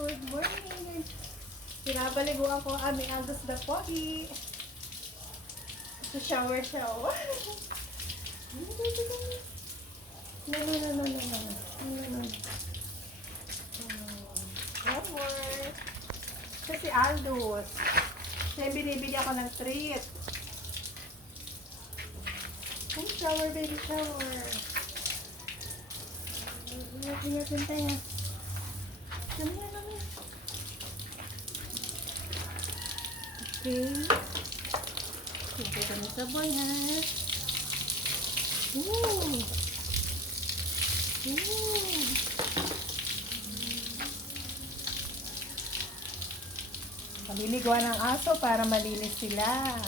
Good morning! Pinapaliguan ko ang aming Agos the Pogi. Shower siya, oh. No. Shower. Siya si Aldous. Siya yung binibili ako ng treat. Shower, baby, shower. Ingat tayo. Namaya. Okay. Ito ka na sabay, ha? Ooh. Paliliguan ng aso para malinis sila.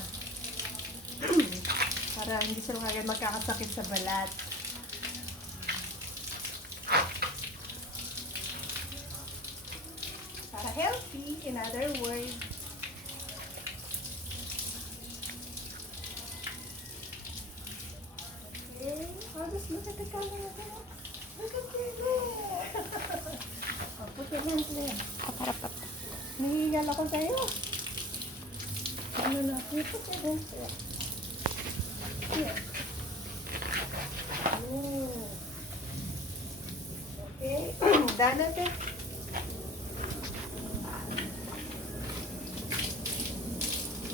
Para hindi sila kagad magkakasakit sa balat. Para healthy, in other words. Okay. Oh, just look at the camera. Look at baby. Oh, put your hands there. Nahihigal ako sa'yo. Ano na? You put your hands there. Here. Oh. Okay. Done natin.